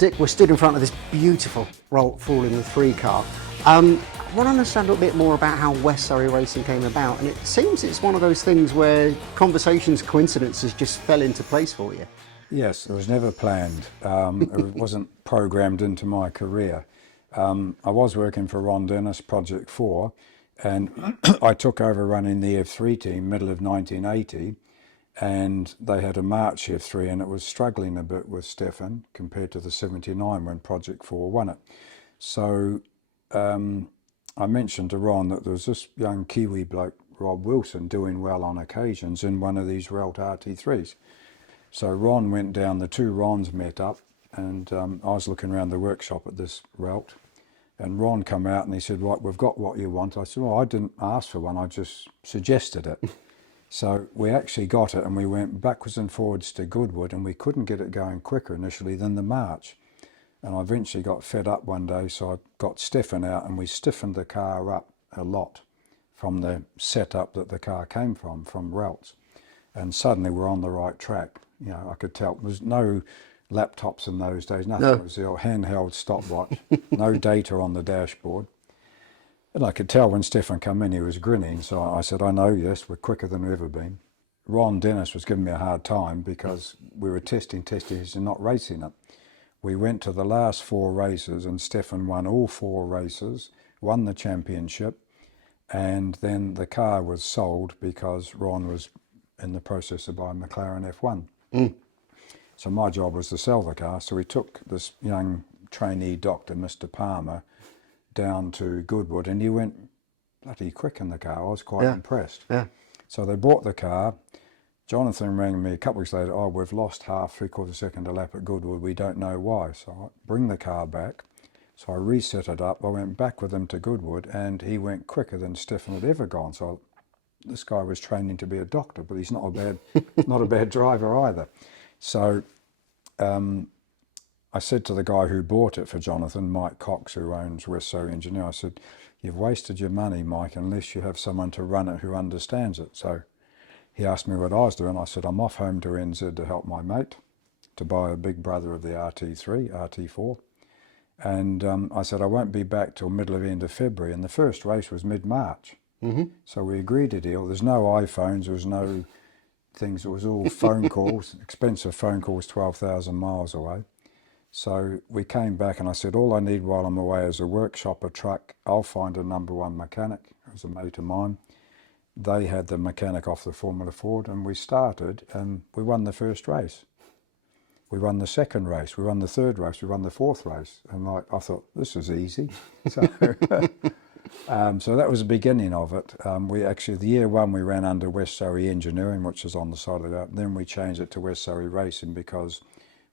Dick, we're stood in front of this beautiful Rolt Formula 3 car. I want to understand a little bit more about how West Surrey racing came about, and it seems it's one of those things where conversations, coincidences just fell into place for you. Yes, it was never planned. It wasn't programmed into my career. I was working for Ron Dennis, Project 4, and I took over running the F3 team middle of 1980, and they had a March F3 and it was struggling a bit with Stefan compared to the 79 when Project 4 won it. So I mentioned to Ron that there was this young Kiwi bloke, Rob Wilson, doing well on occasions in one of these Relt RT3s. So Ron went down, the two Rons met up, and I was looking around the workshop at this Relt, and Ron come out and he said, right, we've got what you want. I said, well, I didn't ask for one, I just suggested it. So we actually got it, and we went backwards and forwards to Goodwood, and we couldn't get it going quicker initially than the March. And I eventually got fed up one day, so I got Stefan out and we stiffened the car up a lot from the setup that the car came from Relts. And suddenly we're on the right track. You know, I could tell. There was no laptops in those days, nothing. No. It was the old handheld stopwatch, no data on the dashboard. And I could tell when Stefan came in, he was grinning. So I said, I know, yes, we're quicker than we've ever been. Ron Dennis was giving me a hard time because we were testing and not racing it. We went to the last 4 races and Stefan won all 4 races, won the championship, and then the car was sold because Ron was in the process of buying McLaren F1. So my job was to sell the car. So we took this young trainee doctor, Mr. Palmer, down to Goodwood, and he went bloody quick in the car. I was quite impressed. Yeah. So they bought the car. Jonathan rang me a couple of weeks later, oh, we've lost half, 3/4 second a lap at Goodwood, we don't know why. So I bring the car back. So I reset it up. I went back with him to Goodwood, and he went quicker than Stefan had ever gone. So this guy was training to be a doctor, but he's not a bad driver either. So I said to the guy who bought it for Jonathan, Mike Cox, who owns West Surrey Engineer, I said, you've wasted your money, Mike, unless you have someone to run it who understands it. So he asked me what I was doing. I said, I'm off home to NZ to help my mate to buy a big brother of the RT3, RT4. And I said, I won't be back till middle of end of February. And the first race was mid-March. So we agreed a deal. There's no iPhones, there was no things. It was all phone calls, expensive phone calls 12,000 miles away. So we came back and I said, all I need while I'm away is a workshop, a truck. I'll find a #1 mechanic. It was a mate of mine. They had the mechanic off the Formula Ford, and we started and we won the first race. We won the second race, we won the third race, we won the fourth race. And I thought, this is easy. So, so that was the beginning of it. We actually, the year 1, we ran under West Surrey Engineering, which is on the side of that. Then we changed it to West Surrey Racing because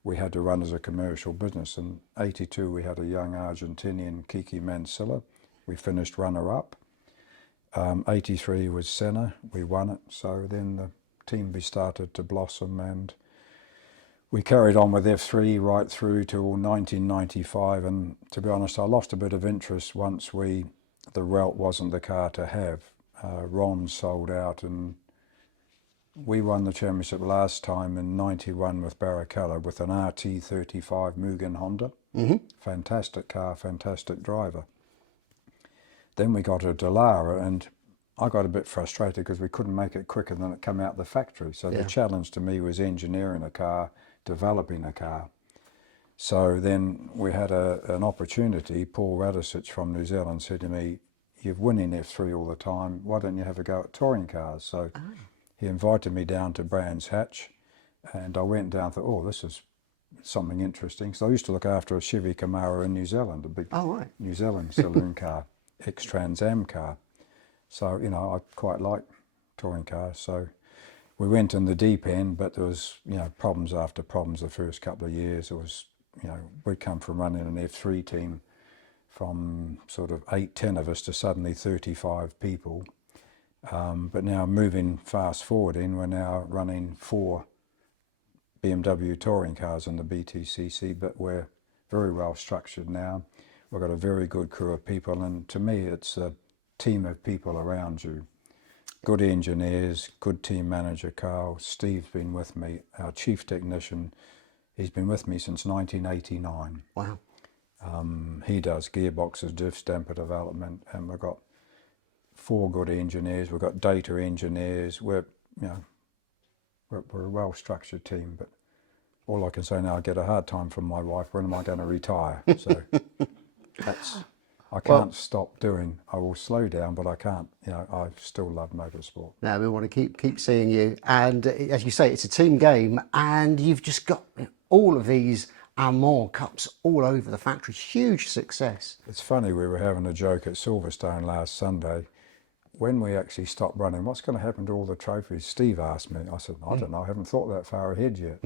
we had to run as a commercial business. In '82, we had a young Argentinian, Kiki Mansilla. We finished runner-up. '83 was Senna, we won it. So then the team started to blossom, and we carried on with F3 right through till 1995. And to be honest, I lost a bit of interest once the Relt wasn't the car to have. Ron sold out, and we won the championship last time in '91 with Barrichello with an RT35 Mugen Honda. Fantastic car, fantastic driver. Then we got a Dallara, and I got a bit frustrated because we couldn't make it quicker than it came out the factory. So the challenge to me was engineering a car, developing a car. So then we had an opportunity. Paul Radisich from New Zealand said to me, you're winning F3 all the time, why don't you have a go at touring cars? So he invited me down to Brands Hatch, and I went down and thought, oh, this is something interesting. So I used to look after a Chevy Camaro in New Zealand, a big New Zealand saloon car, ex-Trans Am car. So, you know, I quite like touring cars. So we went in the deep end, but there was, you know, problems after problems the first couple of years. It was, you know, we'd come from running an F3 team from sort of 8-10 of us to suddenly 35 people. But now moving fast forward we're now running 4 BMW touring cars in the BTCC, but we're very well structured now. We've got a very good crew of people, and to me it's a team of people around you. Good engineers, good team manager Carl. Steve's been with me, our chief technician. He's been with me since 1989. Wow. He does gearboxes, diff damper development, and we've got 4 good engineers. We've got data engineers. We're a well-structured team, but all I can say now, I get a hard time from my wife. When am I going to retire? So I can't stop doing. I will slow down, but I can't. I still love motorsport. Now we want to keep seeing you, and as you say, it's a team game, and you've just got all of these and more cups all over the factory. Huge success. It's funny, we were having a joke at Silverstone last Sunday. When we actually stopped running, what's going to happen to all the trophies? Steve asked me. I said, I don't know, I haven't thought that far ahead yet.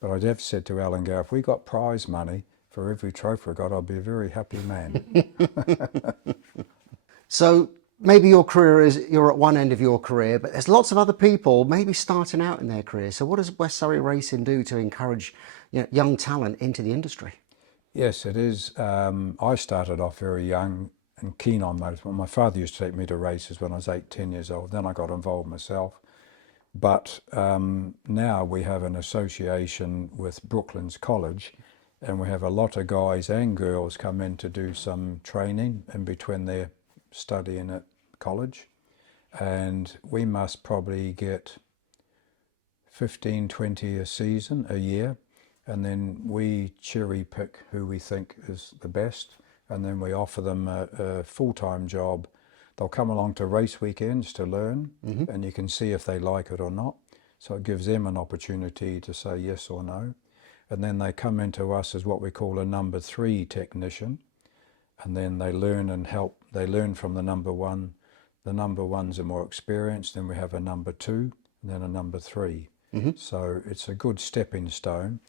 But I have said to Alan Gow, if we got prize money for every trophy I got, I'd be a very happy man. So maybe you're at one end of your career, but there's lots of other people maybe starting out in their career. So what does West Surrey Racing do to encourage young talent into the industry? Yes, it is. I started off very young and keen on motorsport. My father used to take me to races when I was 8, 10 years old. Then I got involved myself. But now we have an association with Brooklands College, and we have a lot of guys and girls come in to do some training in between their studying at college. And we must probably get 15, 20 a year. And then we cherry pick who we think is the best. And then we offer them a full-time job. They'll come along to race weekends to learn, and you can see if they like it or not. So it gives them an opportunity to say yes or no. And then they come into us as what we call a number 3 technician. And then they learn and help. They learn from the number 1. The number 1s are more experienced. Then we have a number 2, and then a number 3. So it's a good stepping stone.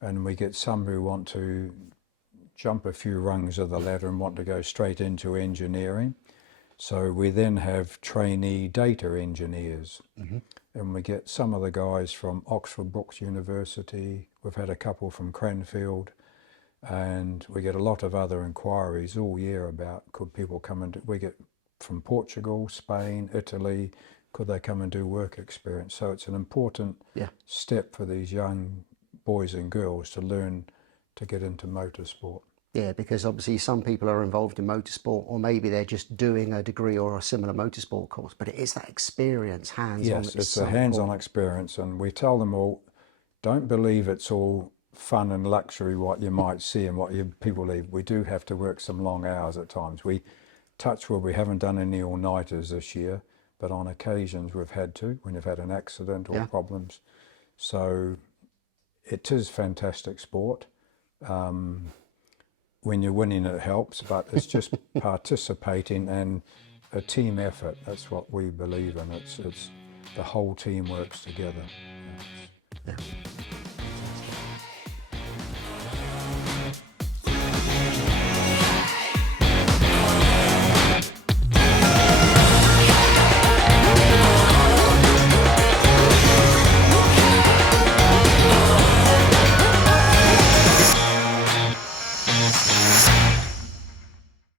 And we get some who want to jump a few rungs of the ladder and want to go straight into engineering. So we then have trainee data engineers, and we get some of the guys from Oxford Brookes University. We've had a couple from Cranfield, and we get a lot of other inquiries all year about could people come and we get from Portugal, Spain, Italy, could they come and do work experience? So it's an important step for these young boys and girls to learn to get into motorsport. Yeah, because obviously some people are involved in motorsport, or maybe they're just doing a degree or a similar motorsport course, but it is that experience, hands-on. Yes, it's a hands-on experience, and we tell them all, don't believe it's all fun and luxury what you might see and what people leave. We do have to work some long hours at times. We touch wood, we haven't done any all-nighters this year, but on occasions we've had to, when you've had an accident or problems. So it is fantastic sport. When you're winning it helps, but it's just participating and a team effort. That's what we believe in. It's the whole team works together. Yeah.